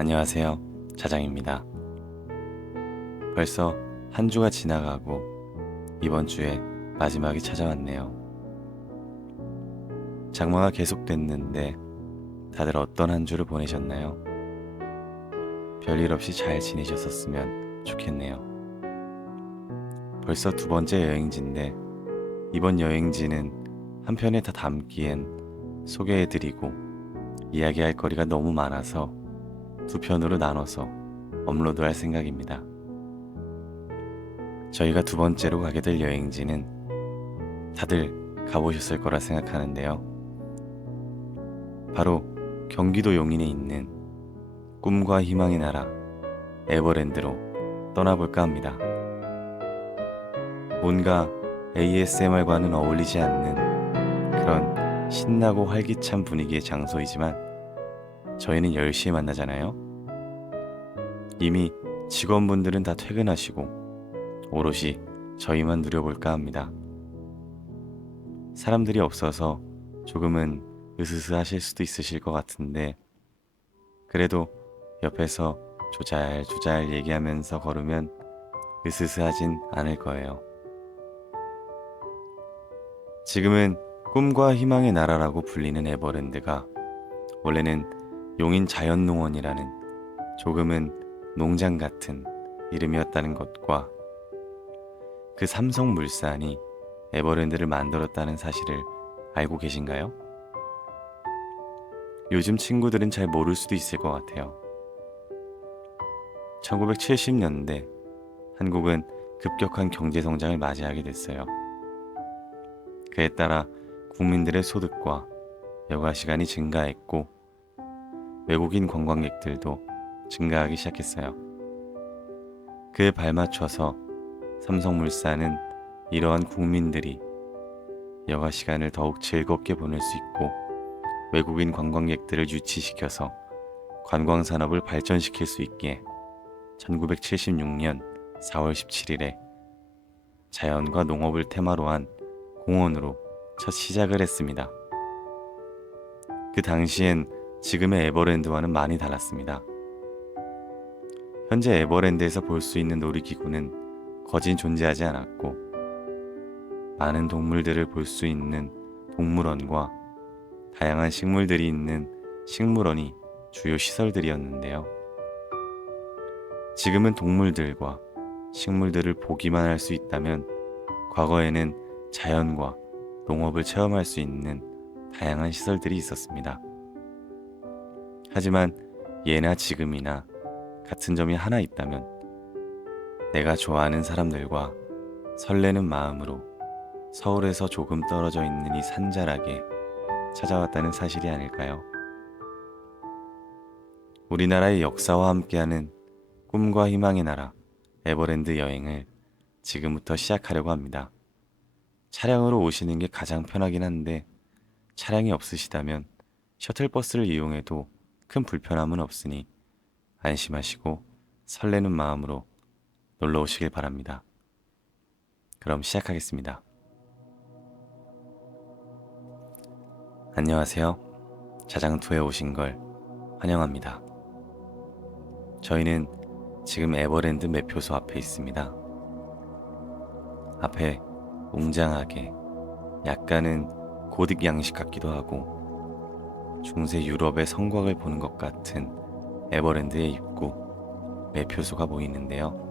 안녕하세요. 자장입니다. 벌써 한 주가 지나가고 이번 주에 마지막이 찾아왔네요. 장마가 계속됐는데 다들 어떤 한 주를 보내셨나요? 별일 없이 잘 지내셨었으면 좋겠네요. 벌써 두 번째 여행지인데 이번 여행지는 한 편에 다 담기엔 소개해드리고 이야기할 거리가 너무 많아서 두 편으로 나눠서 업로드할 생각입니다. 저희가 두 번째로 가게 될 여행지는 다들 가보셨을 거라 생각하는데요. 바로 경기도 용인에 있는 꿈과 희망의 나라 에버랜드로 떠나볼까 합니다. 뭔가 ASMR과는 어울리지 않는 그런 신나고 활기찬 분위기의 장소이지만 저희는 10시에 만나잖아요. 이미 직원분들은 다 퇴근하시고 오롯이 저희만 누려볼까 합니다. 사람들이 없어서 조금은 으스스하실 수도 있으실 것 같은데 그래도 옆에서 조잘조잘 얘기하면서 걸으면 으스스하진 않을 거예요. 지금은 꿈과 희망의 나라라고 불리는 에버랜드가 원래는 용인 자연농원이라는 조금은 농장 같은 이름이었다는 것과 그 삼성물산이 에버랜드를 만들었다는 사실을 알고 계신가요? 요즘 친구들은 잘 모를 수도 있을 것 같아요. 1970년대 한국은 급격한 경제 성장을 맞이하게 됐어요. 그에 따라 국민들의 소득과 여가 시간이 증가했고 외국인 관광객들도 증가하기 시작했어요. 그에 발맞춰서 삼성물산은 이러한 국민들이 여가 시간을 더욱 즐겁게 보낼 수 있고 외국인 관광객들을 유치시켜서 관광산업을 발전시킬 수 있기에 1976년 4월 17일에 자연과 농업을 테마로 한 공원으로 첫 시작을 했습니다. 그 당시엔 지금의 에버랜드와는 많이 달랐습니다. 현재 에버랜드에서 볼 수 있는 놀이기구는 거진 존재하지 않았고 많은 동물들을 볼 수 있는 동물원과 다양한 식물들이 있는 식물원이 주요 시설들이었는데요. 지금은 동물들과 식물들을 보기만 할 수 있다면 과거에는 자연과 농업을 체험할 수 있는 다양한 시설들이 있었습니다. 하지만 예나 지금이나 같은 점이 하나 있다면 내가 좋아하는 사람들과 설레는 마음으로 서울에서 조금 떨어져 있는 이 산자락에 찾아왔다는 사실이 아닐까요? 우리나라의 역사와 함께하는 꿈과 희망의 나라 에버랜드 여행을 지금부터 시작하려고 합니다. 차량으로 오시는 게 가장 편하긴 한데 차량이 없으시다면 셔틀버스를 이용해도 큰 불편함은 없으니 안심하시고 설레는 마음으로 놀러 오시길 바랍니다. 그럼 시작하겠습니다. 안녕하세요. 자장투에 오신 걸 환영합니다. 저희는 지금 에버랜드 매표소 앞에 있습니다. 앞에 웅장하게 약간은 고딕 양식 같기도 하고 중세 유럽의 성곽을 보는 것 같은 에버랜드의 입구 매표소가 보이는데요.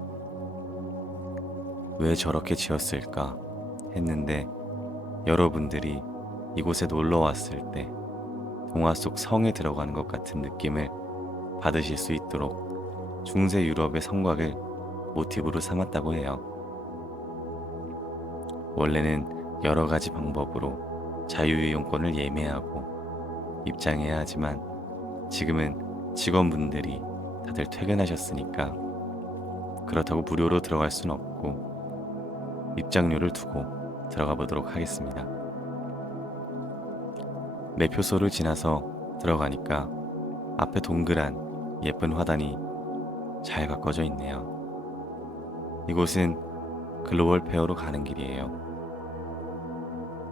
왜 저렇게 지었을까 했는데 여러분들이 이곳에 놀러 왔을 때 동화 속 성에 들어가는 것 같은 느낌을 받으실 수 있도록 중세 유럽의 성곽을 모티브로 삼았다고 해요. 원래는 여러 가지 방법으로 자유이용권을 예매하고 입장해야 하지만 지금은 직원분들이 다들 퇴근하셨으니까 그렇다고 무료로 들어갈 순 없고 입장료를 두고 들어가 보도록 하겠습니다. 매표소를 지나서 들어가니까 앞에 동그란 예쁜 화단이 잘 가꿔져 있네요. 이곳은 글로벌 페어로 가는 길이에요.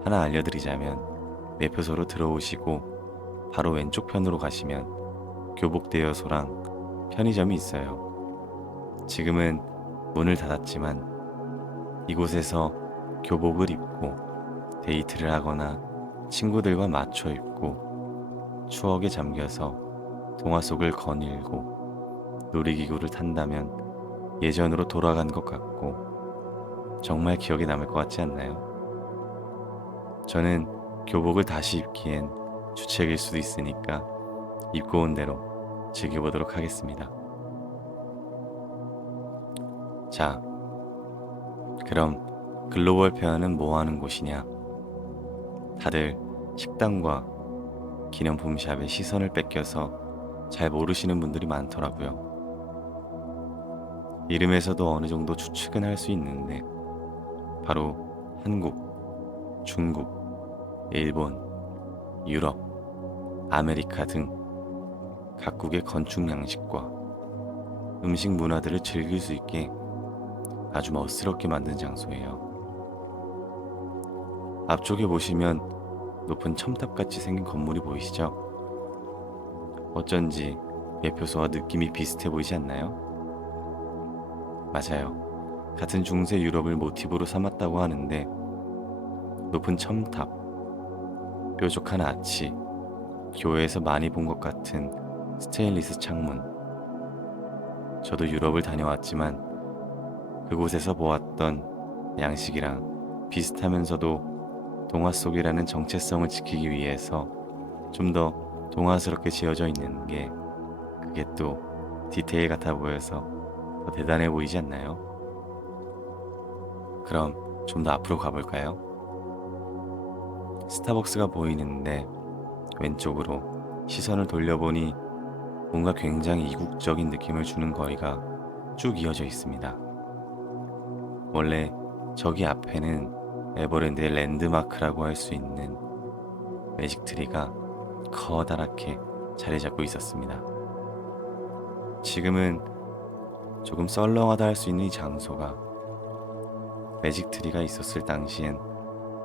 하나 알려드리자면 매표소로 들어오시고 바로 왼쪽 편으로 가시면 교복대여소랑 편의점이 있어요. 지금은 문을 닫았지만 이곳에서 교복을 입고 데이트를 하거나 친구들과 맞춰 입고 추억에 잠겨서 동화 속을 거닐고 놀이기구를 탄다면 예전으로 돌아간 것 같고 정말 기억에 남을 것 같지 않나요? 저는 교복을 다시 입기엔 주책일 수도 있으니까 입고 온 대로 즐겨보도록 하겠습니다. 자, 그럼 글로벌 페어는 뭐 하는 곳이냐? 다들 식당과 기념품 샵의 시선을 뺏겨서 잘 모르시는 분들이 많더라고요. 이름에서도 어느 정도 추측은 할 수 있는데 바로 한국, 중국, 일본, 유럽, 아메리카 등 각국의 건축 양식과 음식 문화들을 즐길 수 있게 아주 멋스럽게 만든 장소예요. 앞쪽에 보시면 높은 첨탑같이 생긴 건물이 보이시죠? 어쩐지 예표소와 느낌이 비슷해 보이지 않나요? 맞아요. 같은 중세 유럽을 모티브로 삼았다고 하는데 높은 첨탑, 뾰족한 아치, 교회에서 많이 본 것 같은 스테인리스 창문. 저도 유럽을 다녀왔지만 그곳에서 보았던 양식이랑 비슷하면서도 동화 속이라는 정체성을 지키기 위해서 좀 더 동화스럽게 지어져 있는 게 그게 또 디테일 같아 보여서 더 대단해 보이지 않나요? 그럼 좀 더 앞으로 가볼까요? 스타벅스가 보이는데 왼쪽으로 시선을 돌려보니 뭔가 굉장히 이국적인 느낌을 주는 거리가 쭉 이어져 있습니다. 원래 저기 앞에는 에버랜드의 랜드마크라고 할 수 있는 매직트리가 커다랗게 자리 잡고 있었습니다. 지금은 조금 썰렁하다 할 수 있는 이 장소가 매직트리가 있었을 당시엔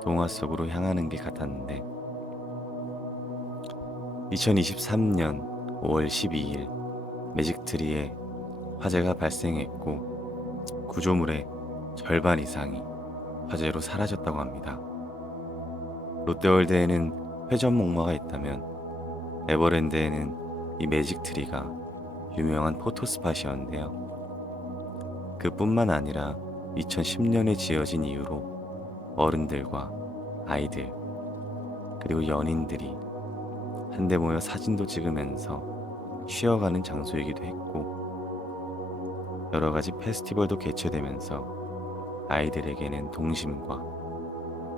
동화 속으로 향하는 게 같았는데 2023년 5월 12일 매직트리에 화재가 발생했고 구조물의 절반 이상이 화재로 사라졌다고 합니다. 롯데월드에는 회전 목마가 있다면 에버랜드에는 이 매직트리가 유명한 포토스팟이었는데요. 그뿐만 아니라 2010년에 지어진 이후로 어른들과 아이들 그리고 연인들이 한데 모여 사진도 찍으면서 쉬어가는 장소이기도 했고 여러 가지 페스티벌도 개최되면서 아이들에게는 동심과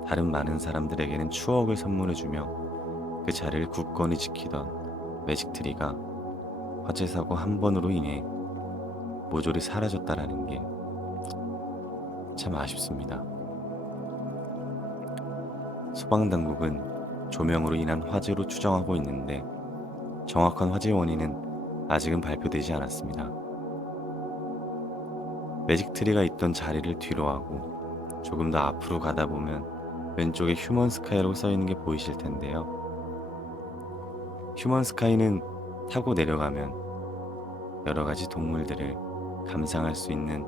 다른 많은 사람들에게는 추억을 선물해주며 그 자리를 굳건히 지키던 매직트리가 화재 사고 한 번으로 인해 모조리 사라졌다라는 게 참 아쉽습니다. 소방당국은 조명으로 인한 화재로 추정하고 있는데 정확한 화재 원인은 아직은 발표되지 않았습니다. 매직트리가 있던 자리를 뒤로 하고 조금 더 앞으로 가다 보면 왼쪽에 휴먼 스카이라고 써있는 게 보이실 텐데요. 휴먼 스카이는 타고 내려가면 여러 가지 동물들을 감상할 수 있는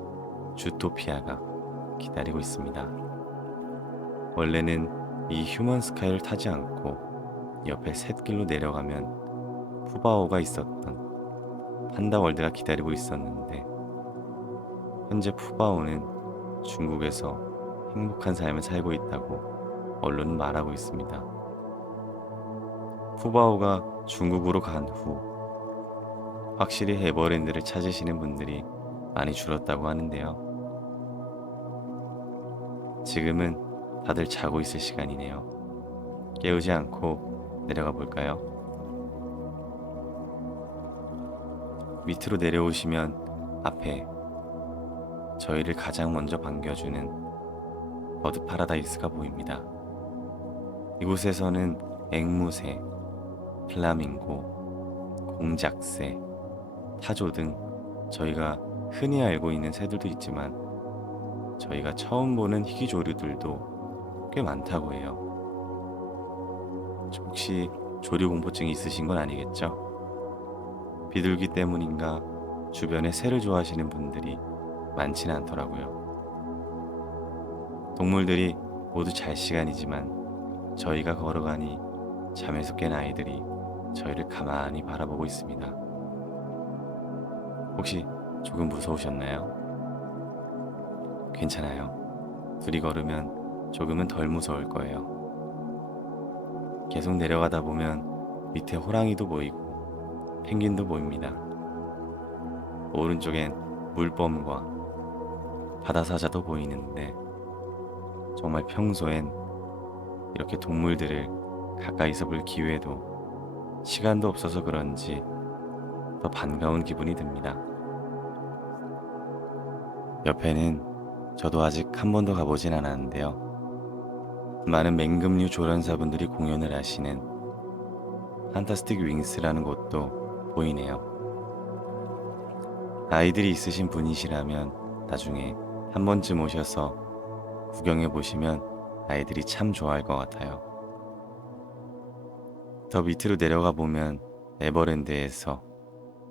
주토피아가 기다리고 있습니다. 원래는 이 휴먼 스카이를 타지 않고 옆에 샛길로 내려가면 푸바오가 있었던 판다월드가 기다리고 있었는데 현재 푸바오는 중국에서 행복한 삶을 살고 있다고 언론은 말하고 있습니다. 푸바오가 중국으로 간 후 확실히 에버랜드를 찾으시는 분들이 많이 줄었다고 하는데요. 지금은 다들 자고 있을 시간이네요. 깨우지 않고 내려가 볼까요? 밑으로 내려오시면 앞에 저희를 가장 먼저 반겨주는 버드 파라다이스가 보입니다. 이곳에서는 앵무새, 플라밍고, 공작새, 타조 등 저희가 흔히 알고 있는 새들도 있지만 저희가 처음 보는 희귀조류들도 꽤 많다고 해요. 혹시 조류 공포증이 있으신 건 아니겠죠? 비둘기 때문인가 주변에 새를 좋아하시는 분들이 많지는 않더라고요. 동물들이 모두 잘 시간이지만 저희가 걸어가니 잠에서 깬 아이들이 저희를 가만히 바라보고 있습니다. 혹시 조금 무서우셨나요? 괜찮아요. 둘이 걸으면 조금은 덜 무서울 거예요. 계속 내려가다 보면 밑에 호랑이도 보이고 펭귄도 보입니다. 오른쪽엔 물범과 바다사자도 보이는데 정말 평소엔 이렇게 동물들을 가까이서 볼 기회도 시간도 없어서 그런지 더 반가운 기분이 듭니다. 옆에는 저도 아직 한 번도 가보진 않았는데요. 많은 맹금류 조련사분들이 공연을 하시는 판타스틱 윙스라는 곳도 보이네요. 아이들이 있으신 분이시라면 나중에 한 번쯤 오셔서 구경해 보시면 아이들이 참 좋아할 것 같아요. 더 밑으로 내려가 보면 에버랜드에서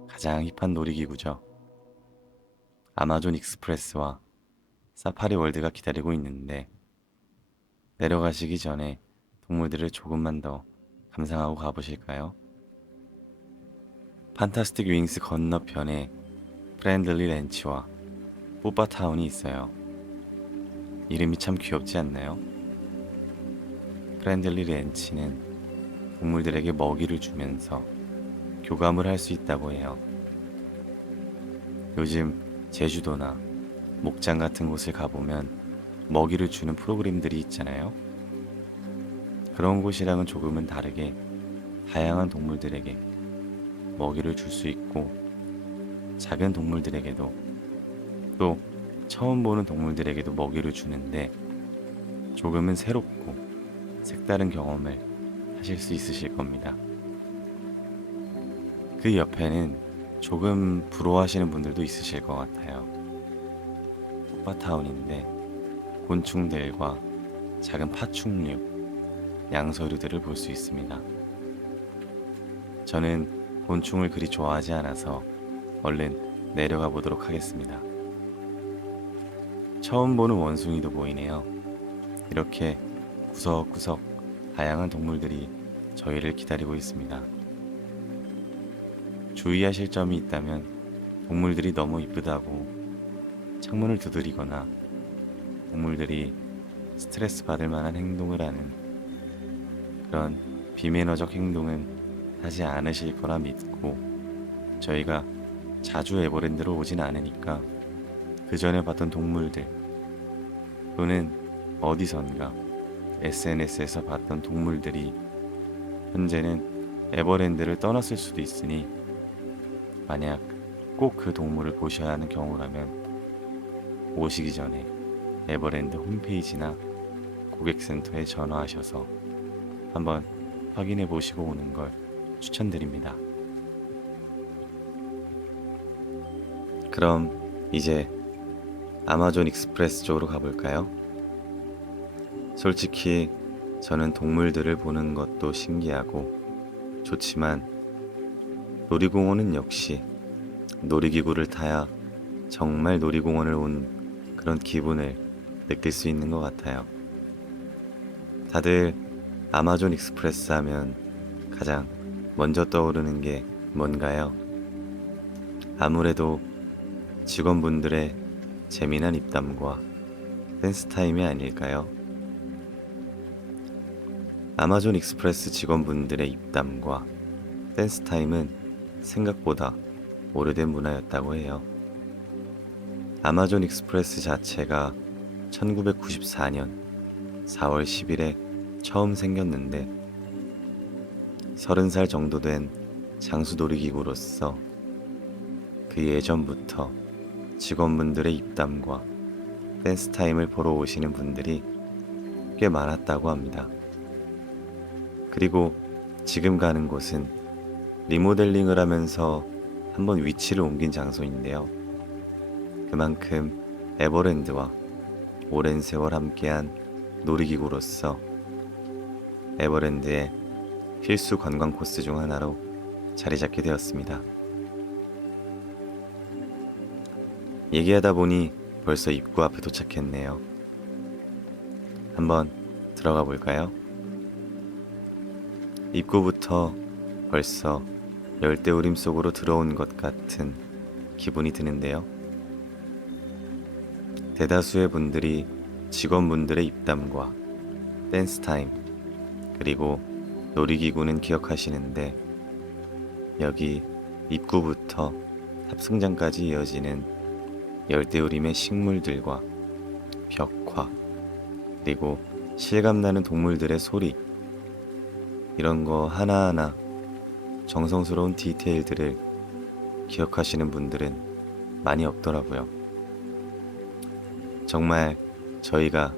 가장 힙한 놀이기구죠. 아마존 익스프레스와 사파리 월드가 기다리고 있는데 내려가시기 전에 동물들을 조금만 더 감상하고 가보실까요? 판타스틱 윙스 건너편에 프렌들리 렌치와 뽀빠타운이 있어요. 이름이 참 귀엽지 않나요? 프렌들리 렌치는 동물들에게 먹이를 주면서 교감을 할 수 있다고 해요. 요즘 제주도나 목장 같은 곳을 가보면 먹이를 주는 프로그램들이 있잖아요. 그런 곳이랑은 조금은 다르게 다양한 동물들에게 먹이를 줄 수 있고 작은 동물들에게도 또 처음 보는 동물들에게도 먹이를 주는데 조금은 새롭고 색다른 경험을 하실 수 있으실 겁니다. 그 옆에는 조금 부러워하시는 분들도 있으실 것 같아요. 뽀빠타운인데 곤충들과 작은 파충류, 양서류들을 볼 수 있습니다. 저는 곤충을 그리 좋아하지 않아서 얼른 내려가 보도록 하겠습니다. 처음 보는 원숭이도 보이네요. 이렇게 구석구석 다양한 동물들이 저희를 기다리고 있습니다. 주의하실 점이 있다면 동물들이 너무 이쁘다고 창문을 두드리거나 동물들이 스트레스 받을 만한 행동을 하는 그런 비매너적 행동은 하지 않으실 거라 믿고 저희가 자주 에버랜드로 오진 않으니까 그 전에 봤던 동물들 또는 어디선가 SNS에서 봤던 동물들이 현재는 에버랜드를 떠났을 수도 있으니 만약 꼭 그 동물을 보셔야 하는 경우라면 오시기 전에 에버랜드 홈페이지나 고객센터에 전화하셔서 한번 확인해 보시고 오는 걸 추천드립니다. 그럼 이제 아마존 익스프레스 쪽으로 가볼까요? 솔직히 저는 동물들을 보는 것도 신기하고 좋지만 놀이공원은 역시 놀이기구를 타야 정말 놀이공원을 온 그런 기분을 느낄 수 있는 것 같아요. 다들 아마존 익스프레스 하면 가장 먼저 떠오르는 게 뭔가요? 아무래도 직원분들의 재미난 입담과 댄스 타임이 아닐까요? 아마존 익스프레스 직원분들의 입담과 댄스 타임은 생각보다 오래된 문화였다고 해요. 아마존 익스프레스 자체가 1994년 4월 10일에 처음 생겼는데 30살 정도 된 장수 놀이기구로서 그 예전부터 직원분들의 입담과 댄스 타임을 보러 오시는 분들이 꽤 많았다고 합니다. 그리고 지금 가는 곳은 리모델링을 하면서 한번 위치를 옮긴 장소인데요. 그만큼 에버랜드와 오랜 세월 함께한 놀이기구로서 에버랜드의 필수 관광 코스 중 하나로 자리 잡게 되었습니다. 얘기하다 보니 벌써 입구 앞에 도착했네요. 한번 들어가 볼까요? 입구부터 벌써 열대우림 속으로 들어온 것 같은 기분이 드는데요. 대다수의 분들이 직원분들의 입담과 댄스 타임, 그리고 놀이기구는 기억하시는데, 여기 입구부터 탑승장까지 이어지는 열대우림의 식물들과 벽화, 그리고 실감나는 동물들의 소리, 이런 거 하나하나 정성스러운 디테일들을 기억하시는 분들은 많이 없더라고요. 정말 저희가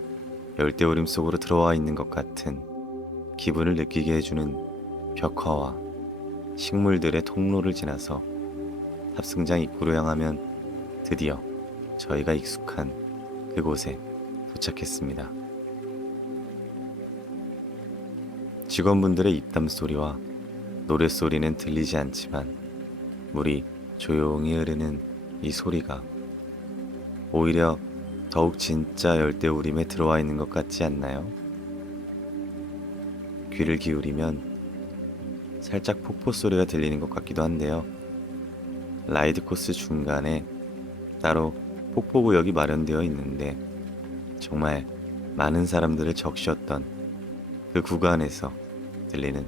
열대우림 속으로 들어와 있는 것 같은 기분을 느끼게 해주는 벽화와 식물들의 통로를 지나서 탑승장 입구로 향하면 드디어 저희가 익숙한 그곳에 도착했습니다. 직원분들의 입담 소리와 노랫소리는 들리지 않지만 물이 조용히 흐르는 이 소리가 오히려 더욱 진짜 열대우림에 들어와 있는 것 같지 않나요? 귀를 기울이면 살짝 폭포 소리가 들리는 것 같기도 한데요. 라이드 코스 중간에 따로 폭포 구역이 마련되어 있는데, 정말 많은 사람들을 적셨던 그 구간에서 들리는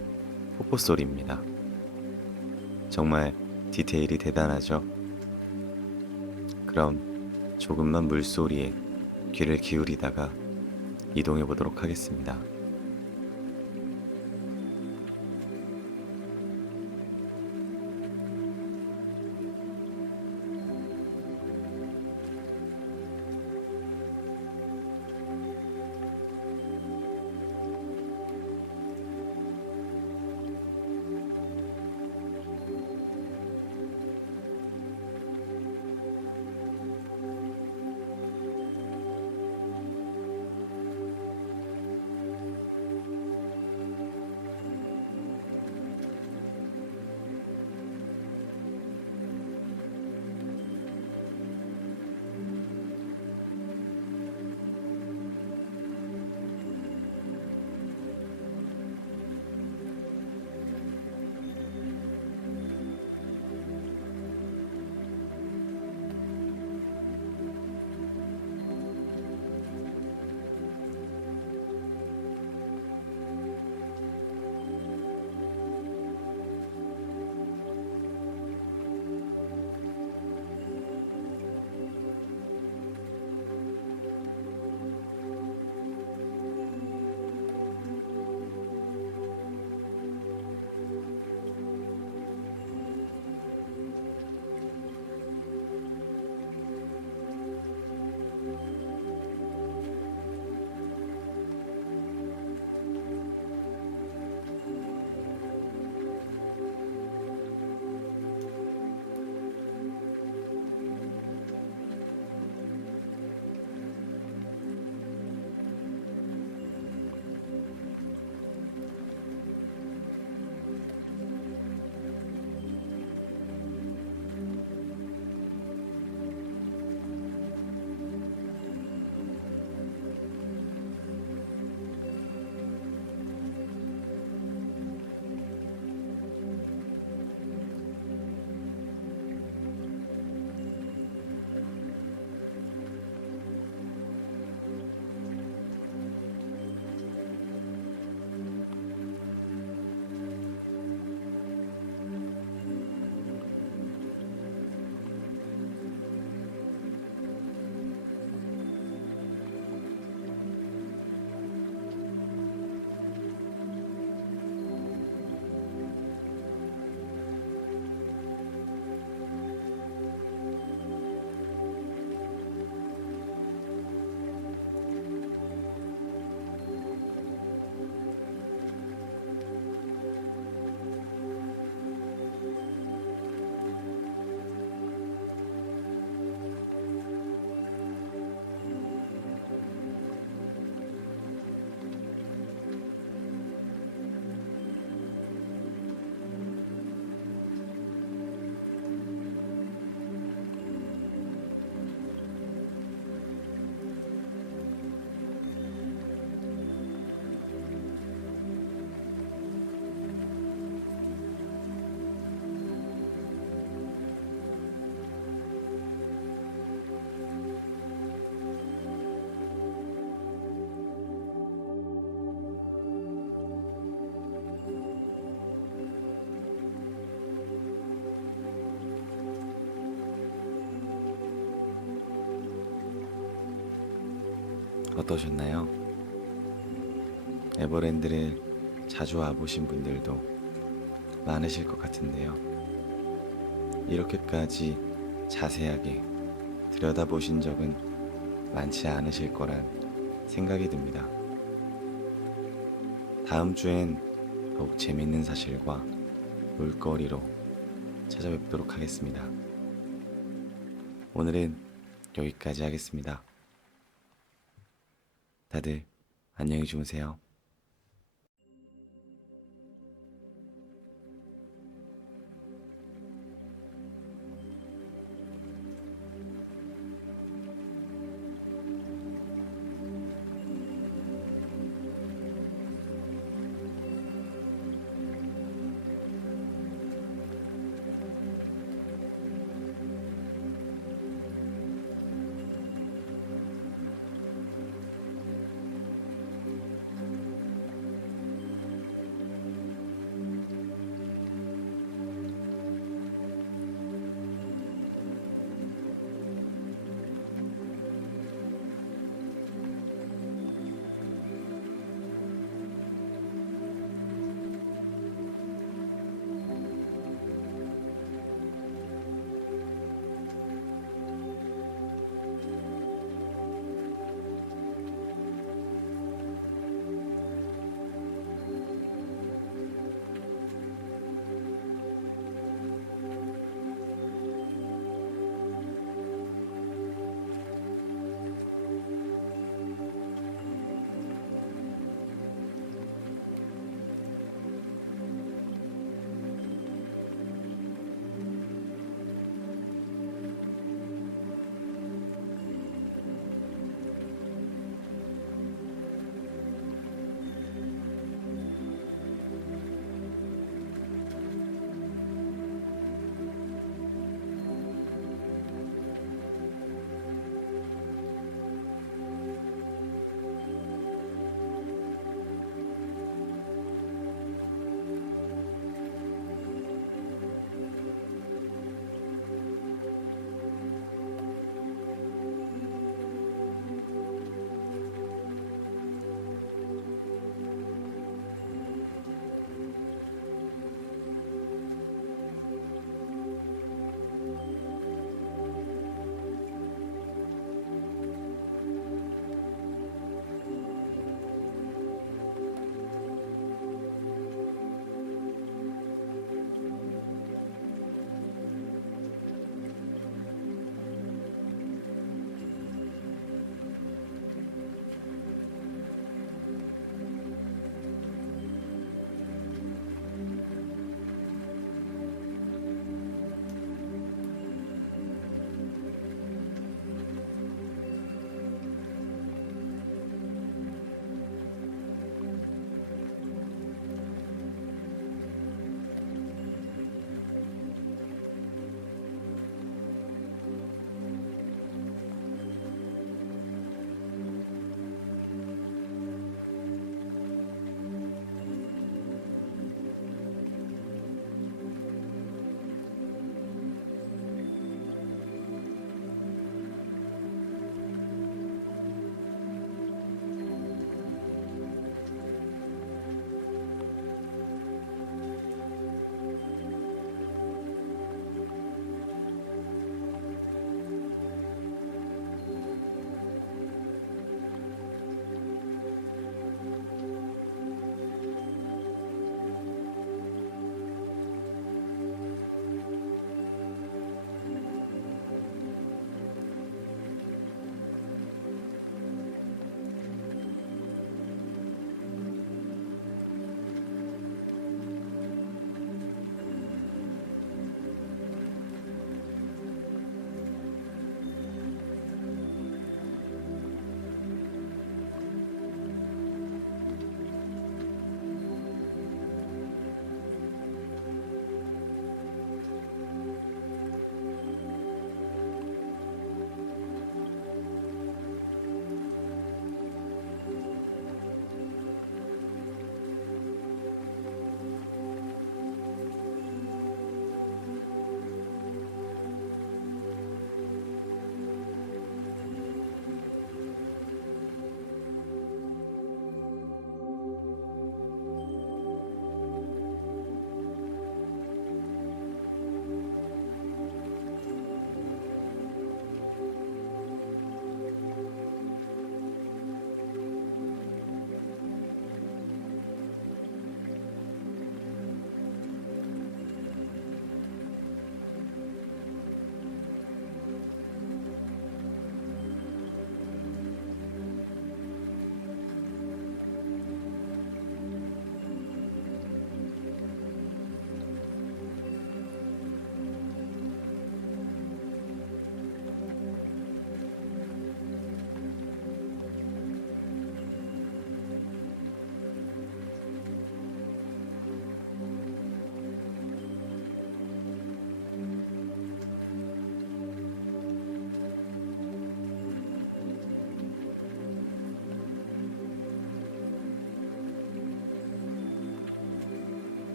폭포 소리입니다. 정말 디테일이 대단하죠? 그럼 조금만 물소리에 귀를 기울이다가 이동해 보도록 하겠습니다. 어떠셨나요? 에버랜드를 자주 와보신 분들도 많으실 것 같은데요. 이렇게까지 자세하게 들여다보신 적은 많지 않으실 거란 생각이 듭니다. 다음 주엔 더욱 재밌는 사실과 놀거리로 찾아뵙도록 하겠습니다. 오늘은 여기까지 하겠습니다. 다들 안녕히 주무세요.